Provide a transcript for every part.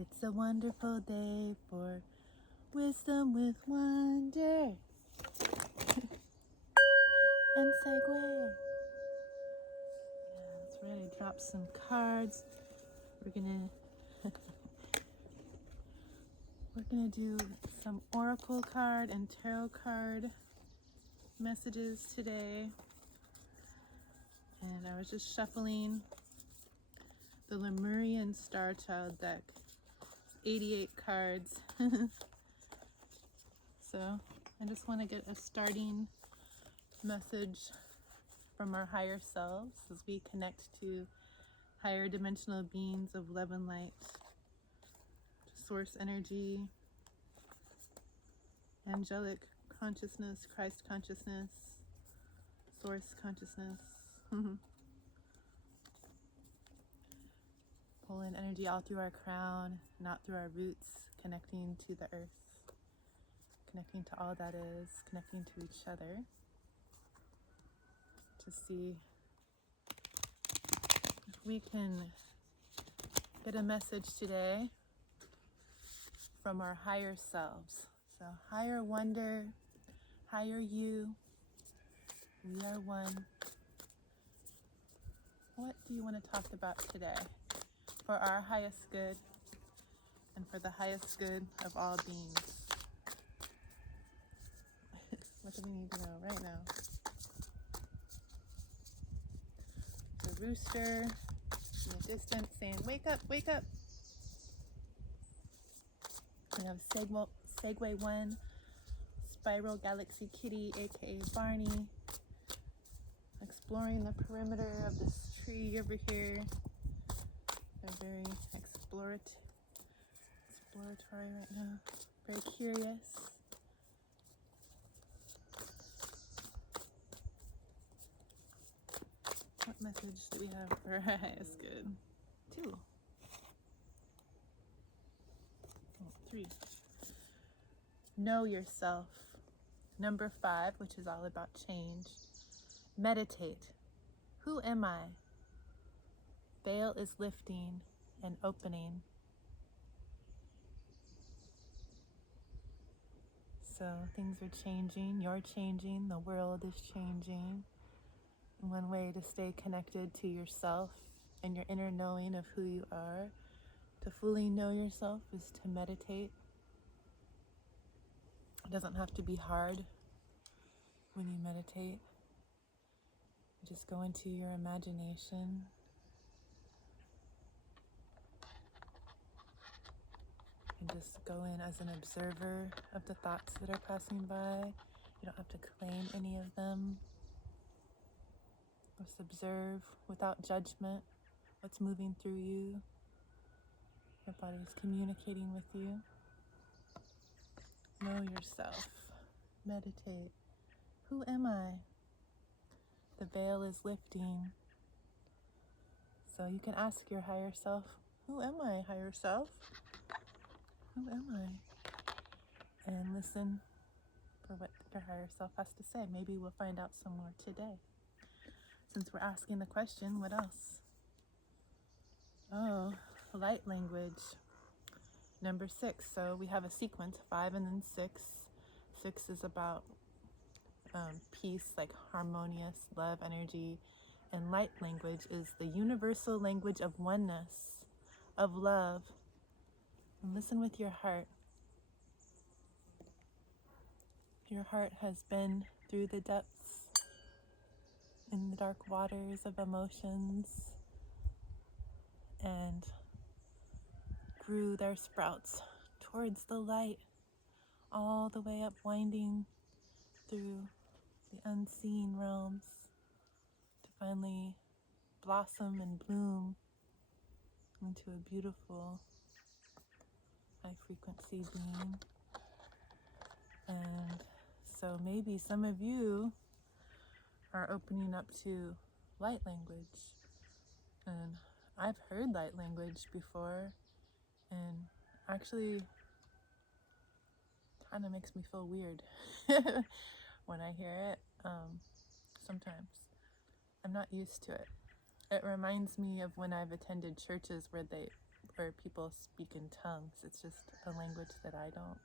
It's a wonderful day for wisdom with wonder. And segue. Yeah, let's ready to drop some cards. We're gonna do some oracle card and tarot card messages today. And I was just shuffling the Lemurian Starchild deck. 88 cards. So I just want to get a starting message from our higher selves as we connect to higher dimensional beings of love and light, source energy, angelic consciousness, Christ consciousness, source consciousness. Pull in energy all through our crown, not through our roots, connecting to the earth, connecting to all that is, connecting to each other, to see if we can get a message today from our higher selves. So higher wonder, higher you, we are one. What do you want to talk about today for our highest good and for the highest good of all beings? What do we need to know right now? The rooster in the distance saying, wake up, wake up. We have Segway 1, Spiral Galaxy Kitty, aka Barney, exploring the perimeter of this tree over here. They're very exploratory right now, very curious. What message do we have for our highest good? 2. 3. Know yourself. Number 5, which is all about change. Meditate. Who am I? Veil is lifting and opening. So things are changing, you're changing, the world is changing. And one way to stay connected to yourself and your inner knowing of who you are, to fully know yourself, is to meditate. It doesn't have to be hard when you meditate. You just go into your imagination. And just go in as an observer of the thoughts that are passing by. You don't have to claim any of them. Just observe without judgment what's moving through you. Your body is communicating with you. Know yourself. Meditate. Who am I? The veil is lifting. So you can ask your higher self, who am I, higher self? Who am I? And listen for what your higher self has to say. Maybe we'll find out some more today. Since we're asking the question, what else? Oh, light language. Number 6. So we have a sequence, 5 and then 6. 6 is about peace, like harmonious love energy. And light language is the universal language of oneness, of love. And listen with your heart. Your heart has been through the depths, in the dark waters of emotions, and grew their sprouts towards the light, all the way up, winding through the unseen realms to finally blossom and bloom into a beautiful high frequency being. And so maybe some of you are opening up to light language. And I've heard light language before, and actually kind of makes me feel weird when I hear it. Sometimes I'm not used to it. It reminds me of when I've attended churches where or people speak in tongues. It's just a language that I don't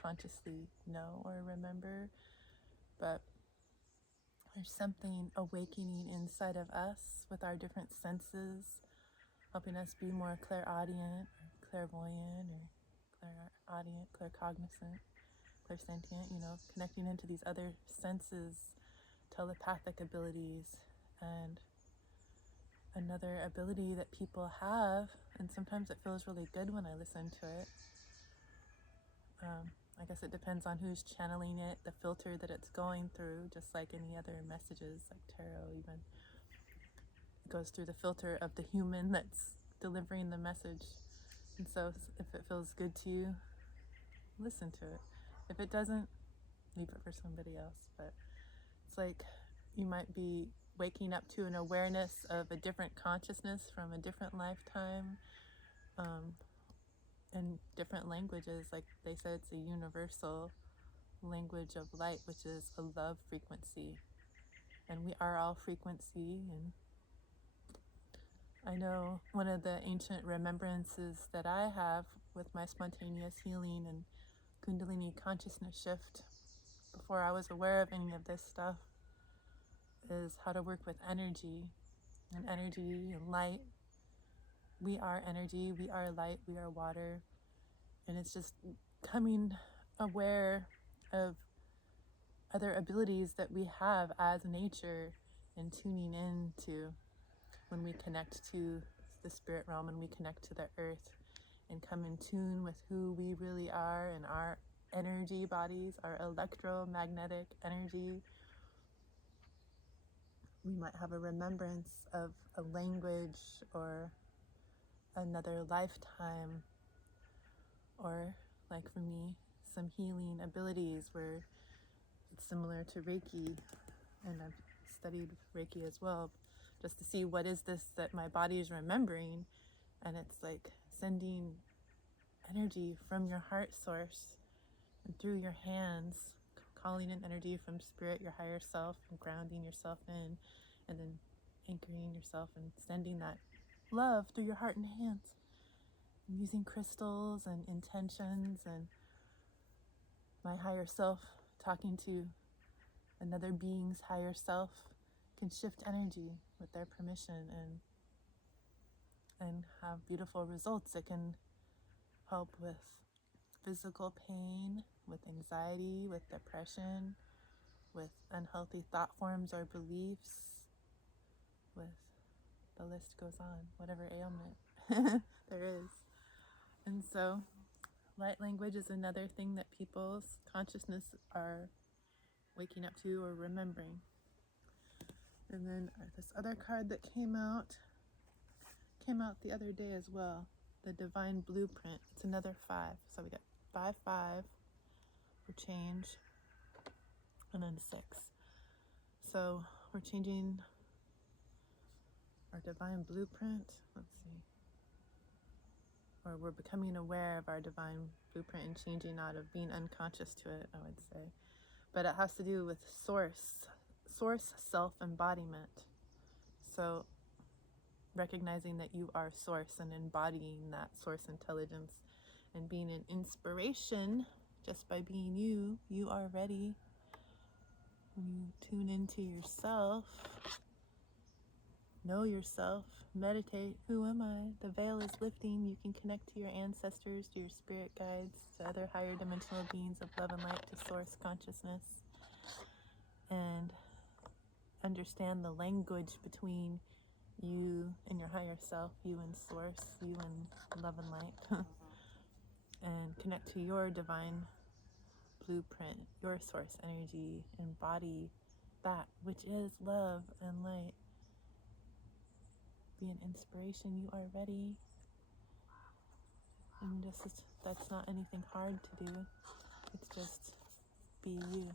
consciously know or remember, but there's something awakening inside of us with our different senses, helping us be more clairaudient, or clairvoyant, or clairaudient, claircognizant, clairsentient, connecting into these other senses, telepathic abilities, and another ability that people have, and sometimes it feels really good when I listen to it. I guess it depends on who's channeling it, the filter that it's going through, just like any other messages, like tarot even. It goes through the filter of the human that's delivering the message. And so if it feels good to you, listen to it. If it doesn't, leave it for somebody else. But it's like you might be waking up to an awareness of a different consciousness from a different lifetime, in different languages. Like they said, it's a universal language of light, which is a love frequency. And we are all frequency. And I know one of the ancient remembrances that I have with my spontaneous healing and Kundalini consciousness shift, before I was aware of any of this stuff, is how to work with energy and light. We are energy, we are light, we are water. And it's just coming aware of other abilities that we have as nature and tuning into when we connect to the spirit realm and we connect to the earth and come in tune with who we really are and our energy bodies, our electromagnetic energy. We might have a remembrance of a language or another lifetime, or like for me, some healing abilities where it's similar to Reiki, and I've studied Reiki as well, just to see what is this that my body is remembering. And it's like sending energy from your heart source and through your hands, calling in energy from spirit, your higher self, and grounding yourself in, and then anchoring yourself and sending that love through your heart and hands. And using crystals and intentions and my higher self talking to another being's higher self can shift energy with their permission and have beautiful results. It can help with physical pain, with anxiety, with depression, with unhealthy thought forms or beliefs, with the list goes on, whatever ailment there is. And so light language is another thing that people's consciousness are waking up to or remembering. And then this other card that came out the other day as well, the Divine Blueprint. It's another 5. So we got 5, 5 for change, and then 6. So we're changing our Divine Blueprint. Let's see. Or we're becoming aware of our Divine Blueprint and changing out of being unconscious to it, I would say. But it has to do with source self-embodiment. So recognizing that you are source and embodying that source intelligence and being an inspiration just by being you. You are ready. When you tune into yourself, know yourself, meditate. Who am I? The veil is lifting. You can connect to your ancestors, to your spirit guides, to other higher dimensional beings of love and light, to source consciousness, and understand the language between you and your higher self, you and source, you and love and light, and connect to your divine blueprint, your source energy, embody that which is love and light. Be an inspiration. You are ready. And that's not anything hard to do. It's just be you.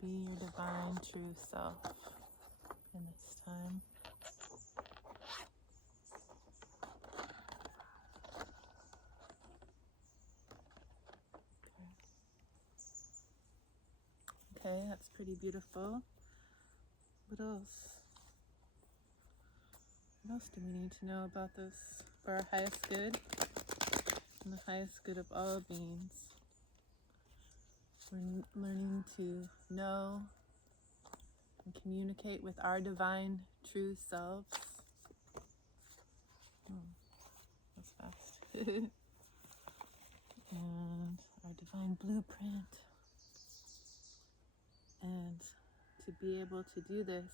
Be your divine true self in this time. Okay, that's pretty beautiful. What else? What else do we need to know about this? for our highest good and the highest good of all beings. We're learning to know and communicate with our divine true selves. That's fast. And our divine blueprint. And to be able to do this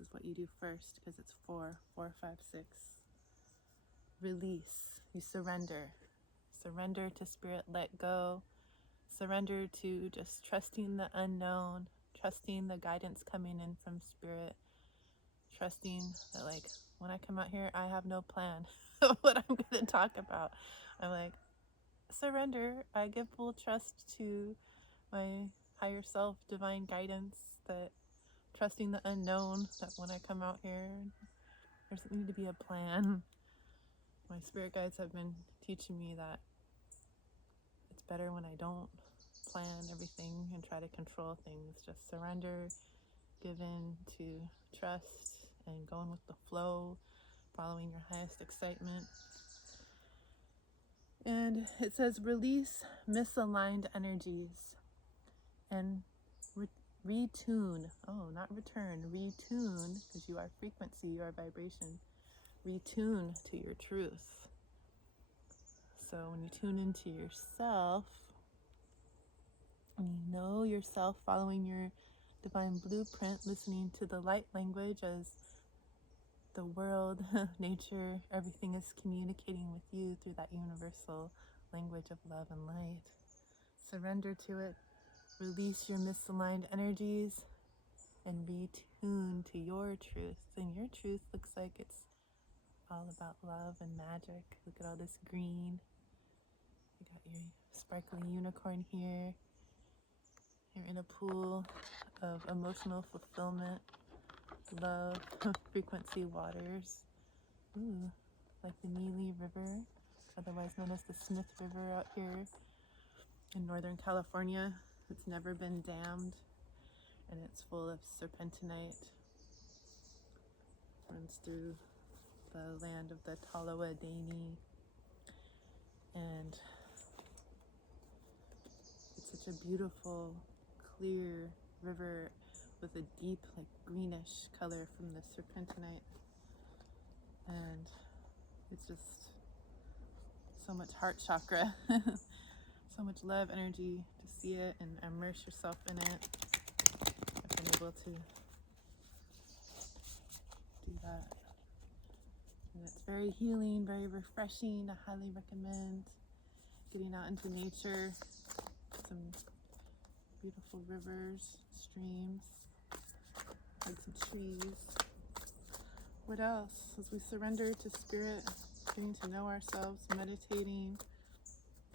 is what you do first, because it's 4, 5, 6. Release. You surrender. Surrender to spirit, let go. Surrender to just trusting the unknown, trusting the guidance coming in from spirit, trusting that, like, when I come out here, I have no plan of what I'm going to talk about. I'm like, surrender. I give full trust to my higher self, divine guidance, that trusting the unknown, that when I come out here, there doesn't need to be a plan. My spirit guides have been teaching me that it's better when I don't plan everything and try to control things. Just surrender, give in to trust, and going with the flow, following your highest excitement. And it says release misaligned energies and retune. Oh, not return, retune, because you are frequency, you are vibration. Retune to your truth. So when you tune into yourself, and you know yourself, following your divine blueprint, listening to the light language as the world, nature, everything is communicating with you through that universal language of love and light. Surrender to it. Release your misaligned energies and retune to your truth. And your truth looks like it's all about love and magic. Look at all this green. You got your sparkling unicorn here. You're in a pool of emotional fulfillment, love, frequency waters. Ooh, like the Neely River, otherwise known as the Smith River out here in Northern California. It's never been dammed, and it's full of serpentinite. Runs through the land of the Tolowa Dani, and it's such a beautiful, clear river with a deep, like, greenish color from the serpentinite, and it's just so much heart chakra, so much love energy to see it and immerse yourself in it. I've been able to do that, and it's very healing, very refreshing. I highly recommend getting out into nature, some beautiful rivers, streams, like some trees. What else? As we surrender to spirit, getting to know ourselves, meditating,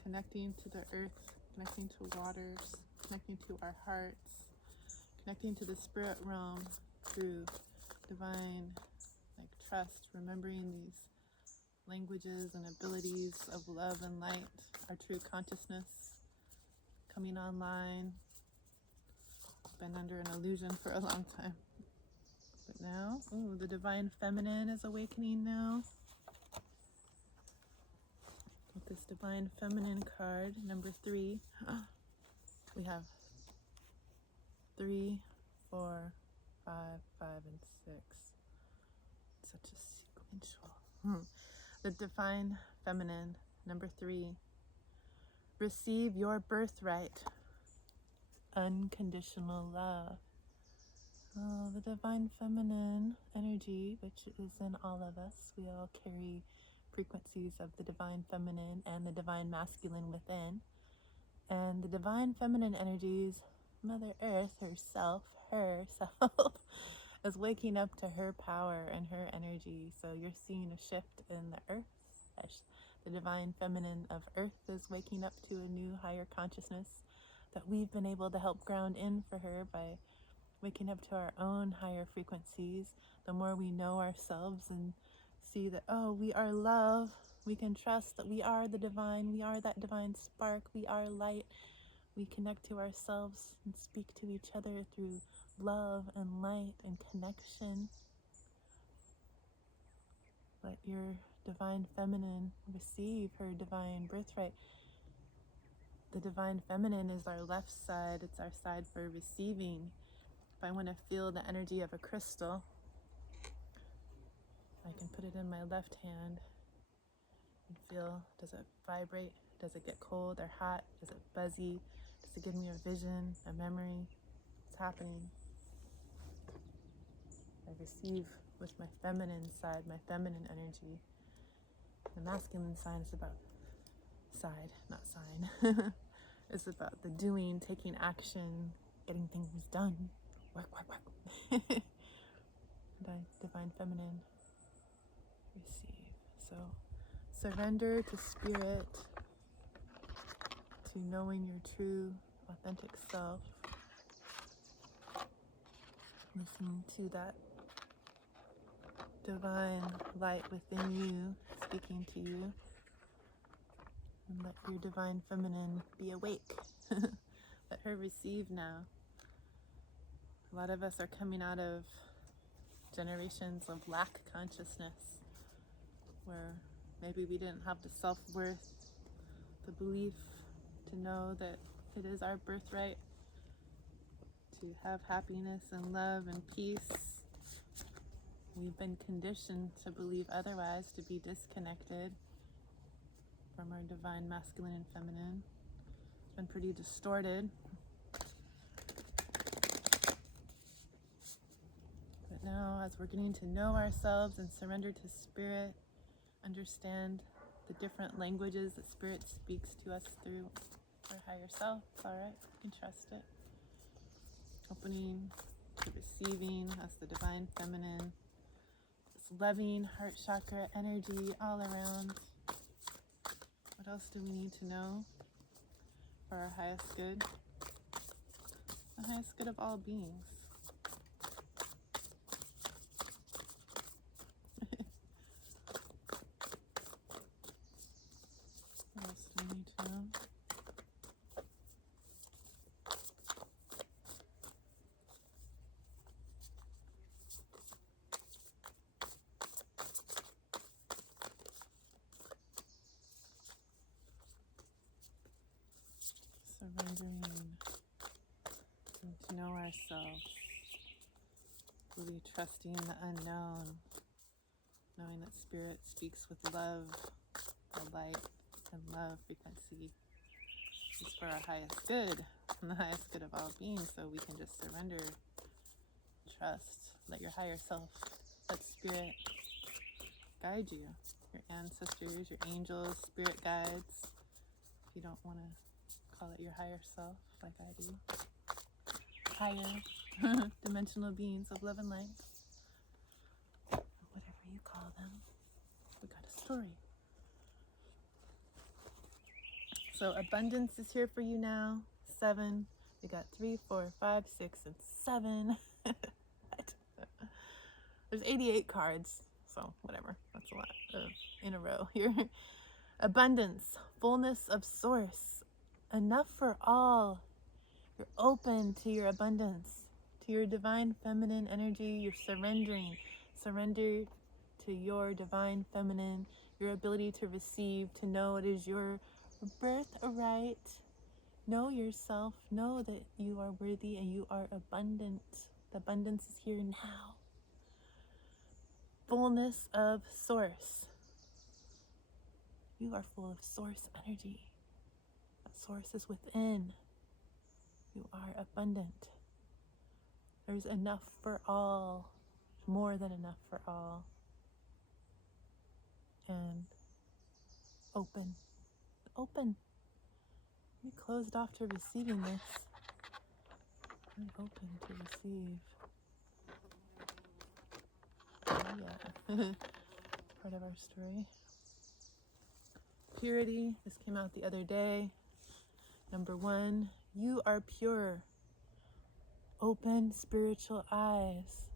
connecting to the earth, connecting to waters, connecting to our hearts, connecting to the spirit realm through divine, like, trust, remembering these languages and abilities of love and light, our true consciousness coming online. Been under an illusion for a long time, but now, the divine feminine is awakening now. With this divine feminine card, number 3, we have 3, 4, 5, 5, and 6. Such a sequential. The divine feminine, number 3. Receive your birthright. Unconditional love. Oh, the divine feminine energy, which is in all of us. We all carry frequencies of the divine feminine and the divine masculine within. And the divine feminine energies, Mother Earth herself, is waking up to her power and her energy. So you're seeing a shift in the earth. The divine feminine of Earth is waking up to a new higher consciousness that we've been able to help ground in for her by waking up to our own higher frequencies. The more we know ourselves and see that, we are love, we can trust that we are the divine, we are that divine spark, we are light. We connect to ourselves and speak to each other through love and light and connection. Let your divine feminine receive her divine birthright. The divine feminine is our left side. It's our side for receiving. If I want to feel the energy of a crystal, I can put it in my left hand and feel, does it vibrate? Does it get cold or hot? Is it buzzy? Does it give me a vision, a memory? What's happening? I receive with my feminine side, my feminine energy. The masculine side is about side, not sign. It's about the doing, taking action, getting things done. Work, work, work. Divine feminine, receive. So surrender to spirit, to knowing your true, authentic self. Listen to that divine light within you speaking to you. And let your divine feminine be awake. Let her receive now. A lot of us are coming out of generations of lack consciousness, where maybe we didn't have the self-worth, the belief to know that it is our birthright to have happiness and love and peace. We've been conditioned to believe otherwise, to be disconnected from our divine masculine and feminine. It's been pretty distorted. But now, as we're getting to know ourselves and surrender to spirit, understand the different languages that spirit speaks to us through our higher self, it's all right, you can trust it. Opening to receiving as the divine feminine, this loving heart chakra energy all around. What else do we need to know for our highest good? The highest good of all beings. What else do we need to know? Surrendering to know ourselves, really trusting the unknown, knowing that spirit speaks with love, the light and love frequency is for our highest good and the highest good of all beings. So we can just surrender, trust, let your higher self, let spirit guide you, your ancestors, your angels, spirit guides. If you don't want to call it your higher self like I do. Higher dimensional beings of love and light. Whatever you call them. We got a story. So abundance is here for you now. 7. We got 3, 4, 5, 6, and 7. There's 88 cards. So whatever. That's a lot in a row here. Abundance. Fullness of source. Enough for all. You're open to your abundance, to your divine feminine energy. You're surrendering. Surrender to your divine feminine, your ability to receive, to know it is your birthright. Know yourself. Know that you are worthy and you are abundant. The abundance is here now. Fullness of source. You are full of source energy. That source is within. You are abundant. There's enough for all, more than enough for all. And open. Open. We closed off to receiving this. I'm open to receive. Oh, yeah. Part of our story. Purity. This came out the other day. Number 1. You are pure. Open spiritual eyes.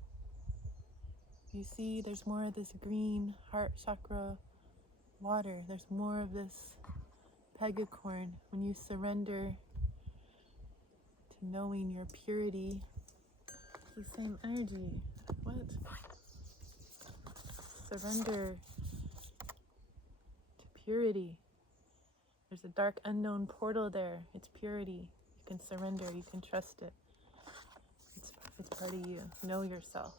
You see, there's more of this green heart chakra water. There's more of this pegacorn. When you surrender to knowing your purity, it's the same energy. What? Surrender purity. There's a dark unknown portal there. It's purity. You can surrender. You can trust it. It's part of you. Know yourself.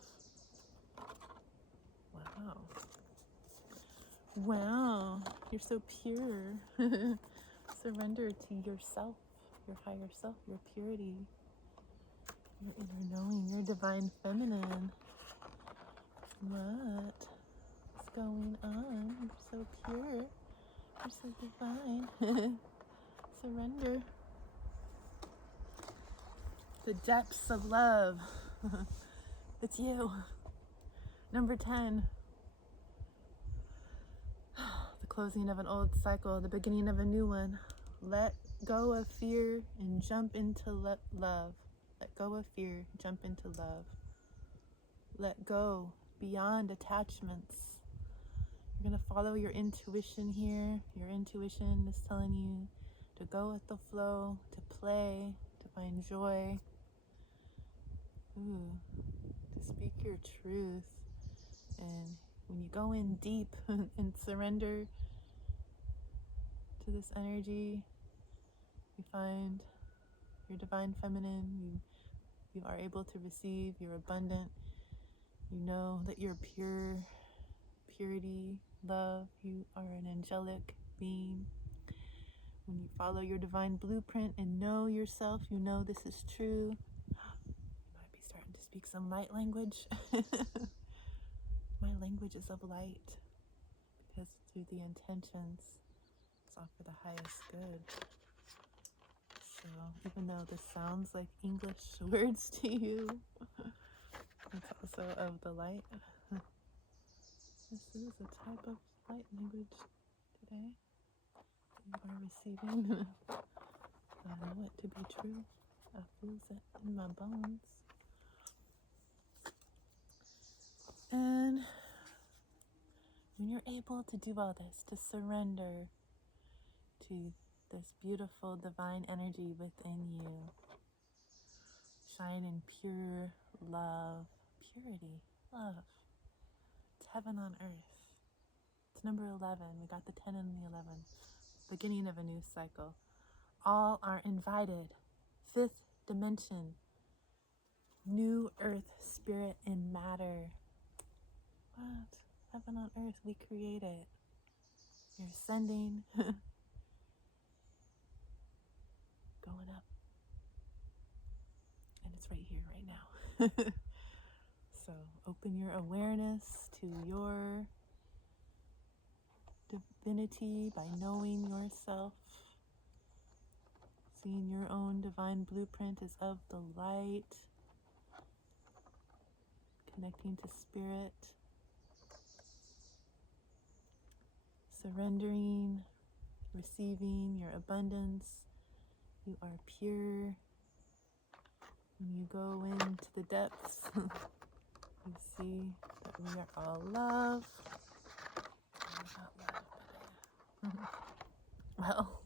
Wow. Wow. You're so pure. Surrender to yourself, your higher self, your purity, your inner knowing, your divine feminine. What's going on? You're so pure. You're so divine. Surrender. The depths of love. It's you. Number 10. The closing of an old cycle, the beginning of a new one. Let go of fear and jump into love. Let go of fear, jump into love. Let go beyond attachments. You're going to follow your intuition here. Your intuition is telling you to go with the flow, to play, to find joy. To speak your truth. And when you go in deep and surrender to this energy, you find your divine feminine. You are able to receive. You're abundant. You know that you're purity, love. You are an angelic being. When you follow your divine blueprint and know yourself, you know this is true. You might be starting to speak some light language. My language is of light, because through the intentions, it's all for the highest good. So even though this sounds like English words to you, it's also of the light. This is a type of light language today you are receiving. I know it to be true. I feel it in my bones. And when you're able to do all this, to surrender to this beautiful divine energy within you, shine in pure love, purity, love. It's heaven on earth. It's number 11. We got the 10 and the 11. Beginning of a new cycle. All are invited. 5th dimension. New earth, spirit, and matter. What? Heaven on earth. We create it. You're ascending. Going up. And it's right here, right now. So open your awareness to your divinity by knowing yourself. Seeing your own divine blueprint is of the light. Connecting to spirit. Surrendering. Receiving your abundance. You are pure. When you go into the depths, you see that we are all love. Well,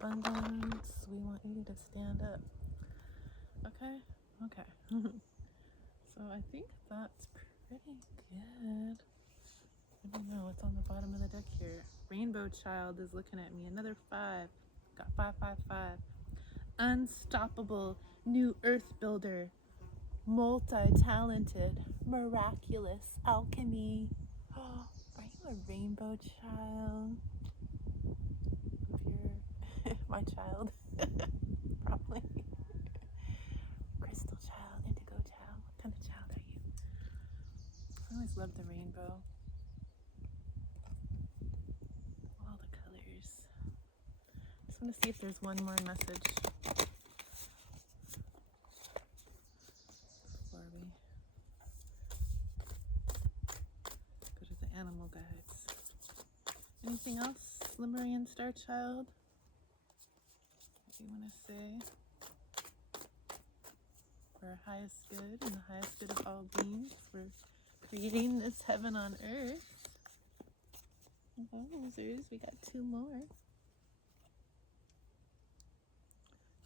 abundance. We want you to stand up. Okay? Okay. So I think that's pretty good. I don't know what's on the bottom of the deck here. Rainbow Child is looking at me. Another 5. Got 5, 5, 5. Unstoppable new earth builder. Multi-talented. Miraculous alchemy. Oh, are you a rainbow child? If you're my child. Probably. Crystal child, indigo child. What kind of child are you? I always love the rainbow. All the colors. Just want to see if there's one more message before we go to the animal guides. Anything else, Lemurian Starchild? What do you want to say? For our highest good and the highest good of all beings, we're creating this heaven on earth. Losers, we got 2 more.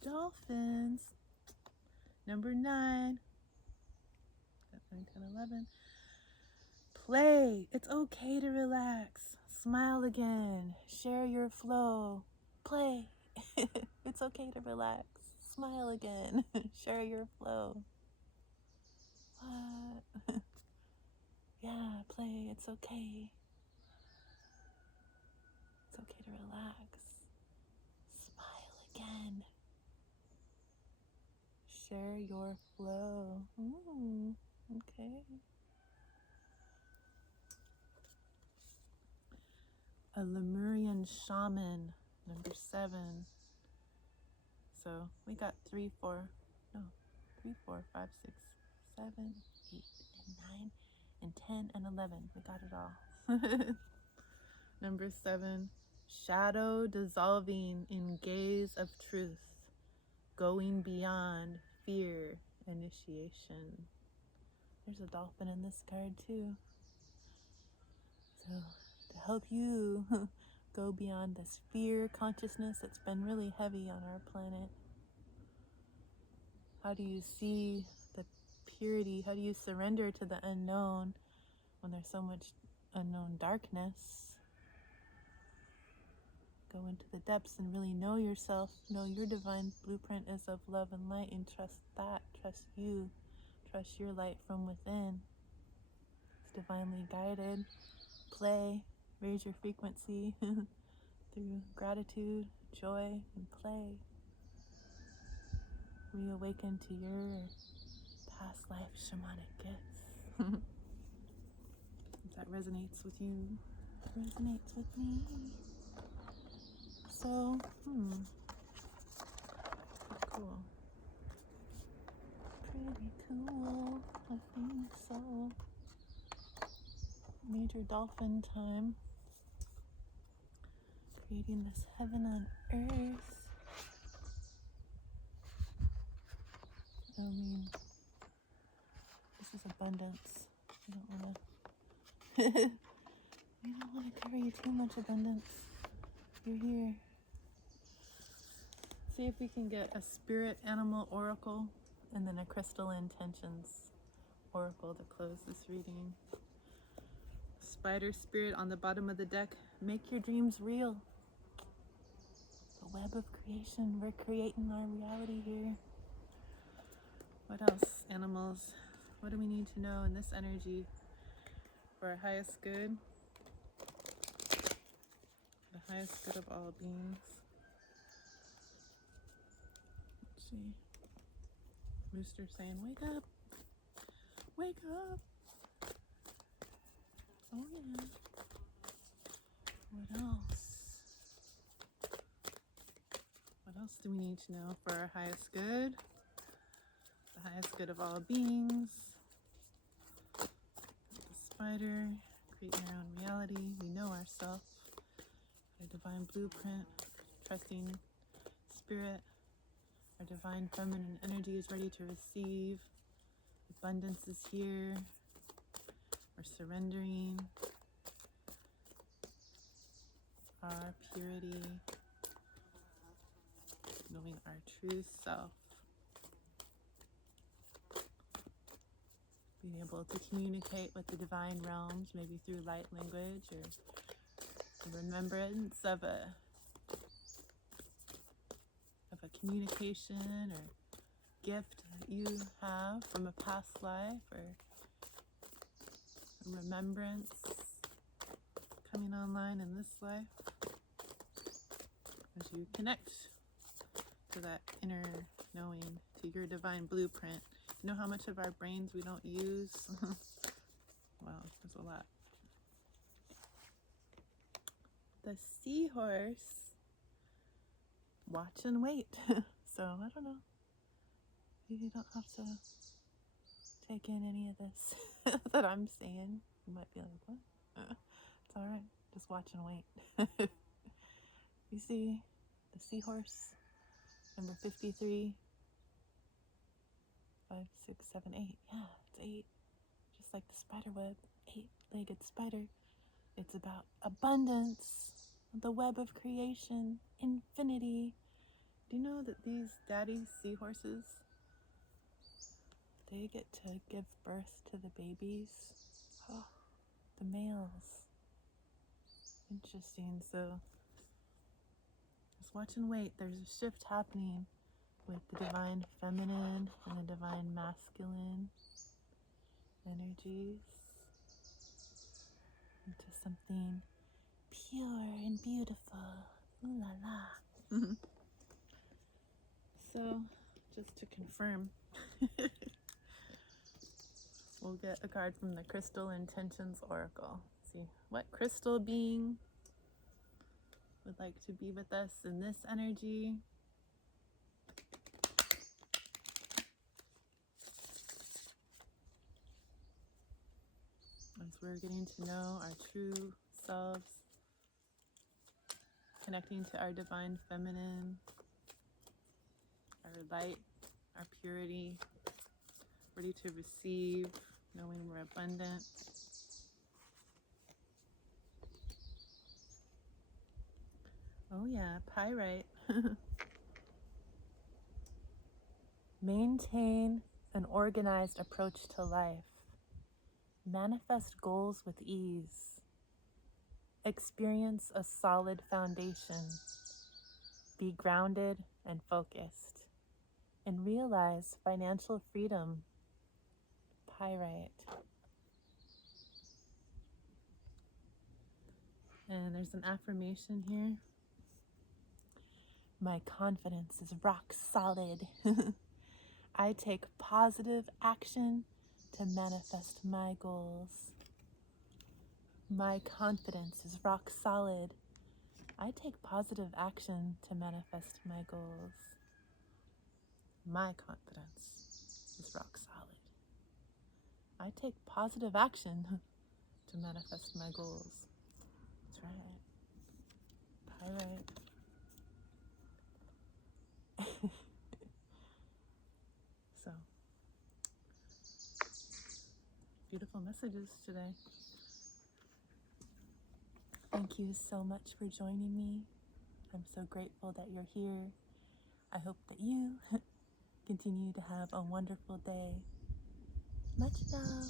Dolphins. Number 9. Got 9, 10, 11. Play. It's okay to relax. Smile again. Share your flow. Play. It's okay to relax. Smile again. Share your flow. What? Yeah, play. It's okay. It's okay to relax. Smile again. Share your flow. Okay. A Lemurian shaman, number 7. So we got 3, 4, 5, 6, 7, 8, and 9, and 10, and 11. We got it all. Number 7, shadow dissolving in gaze of truth, going beyond fear, initiation. There's a dolphin in this card too. So to help you go beyond this fear consciousness that's been really heavy on our planet. How do you see the purity? How do you surrender to the unknown when there's so much unknown darkness? Go into the depths and really know yourself. Know your divine blueprint is of love and light, and trust that. Trust you. Trust your light from within. It's divinely guided. Play. Raise your frequency through gratitude, joy, and play. Reawaken to your past life shamanic gifts. If that resonates with you, resonates with me. So, cool. Pretty cool, I think so. Major dolphin time. Creating this heaven on earth. I mean, this is abundance. I don't want to cover you too much, abundance. You're here. See if we can get a spirit animal oracle and then a crystal intentions oracle to close this reading. Spider spirit on the bottom of the deck. Make your dreams real. The web of creation. We're creating our reality here. What else, animals? What do we need to know in this energy for our highest good? The highest good of all beings. Let's see. Rooster saying, wake up. Wake up. Oh yeah. What else? What else do we need to know for our highest good? The highest good of all beings. The spider, creating our own reality. We know ourselves. Our divine blueprint, trusting spirit. Our divine feminine energy is ready to receive. Abundance is here. We're surrendering our purity, knowing our true self. Being able to communicate with the divine realms, maybe through light language or the remembrance of a communication or gift that you have from a past life, or a remembrance coming online in this life as you connect to that inner knowing, to your divine blueprint. You know how much of our brains we don't use? Well, there's a lot. The seahorse. Watch and wait. So, I don't know. You don't have to take in any of this that I'm saying. You might be like, what? It's alright. Just watch and wait. You see the seahorse, number 53. 5, 6, 7, 8. Yeah, it's 8. Just like the spider web. 8-legged spider. It's about abundance, the web of creation, infinity. Do you know that these daddy seahorses, they get to give birth to the babies? Oh, males. Interesting. So just watch and wait. There's a shift happening with the divine feminine and the divine masculine energies into something pure and beautiful. Ooh la la. So, just to confirm, we'll get a card from the Crystal Intentions Oracle. See what crystal being would like to be with us in this energy. As we're getting to know our true selves, connecting to our divine feminine, our light, our purity, ready to receive, knowing we're abundant. Oh yeah, pyrite. Maintain an organized approach to life. Manifest goals with ease. Experience a solid foundation. Be grounded and focused. And realize financial freedom. Pyrite. And there's an affirmation here. My confidence is rock solid. I take positive action to manifest my goals. My confidence is rock solid. I take positive action to manifest my goals. My confidence is rock solid. I take positive action to manifest my goals. That's right. Pyrite. So, beautiful messages today. Thank you so much for joining me. I'm so grateful that you're here. I hope that you continue to have a wonderful day. Much love.